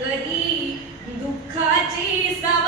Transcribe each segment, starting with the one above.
कधी दुःखाची साव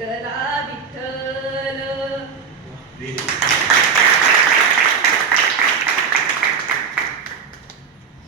विठ्ठला विठ्ठल.